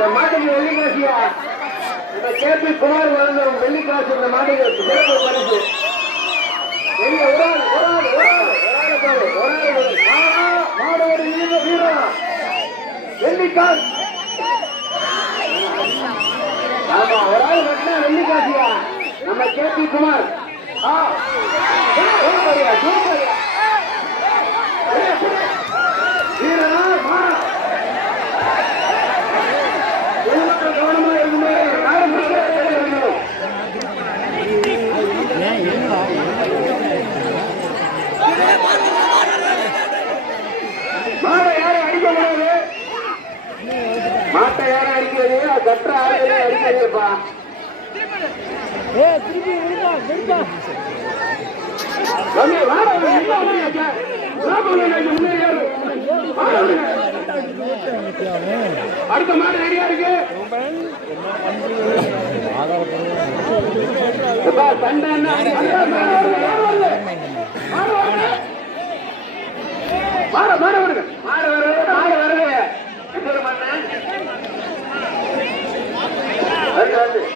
இந்த மாட்டுக்கு வெள்ளிக்காசியா இந்த கேபி குமார் வளர்ந்த வெள்ளிக்காசு இந்த மாட்டுக்கு சிறப்பு பரிசு. மாடு வீரா வெள்ளிக்காசு. ஆமா ஒரு ஆள் மட்டும் வெள்ளிக்காசியா நம்ம கேபி குமார். வீரனா கவனமா இருக்குமே. மாடை யாரும் அடிக்க முடியாது. மாட்டை யாரும் அடிக்கிறது கற்ற அடிக்கிறதுப்பா. அடுத்த மாடு ரெடியா இருக்கு. சண்டை மாட வருங்க. மாட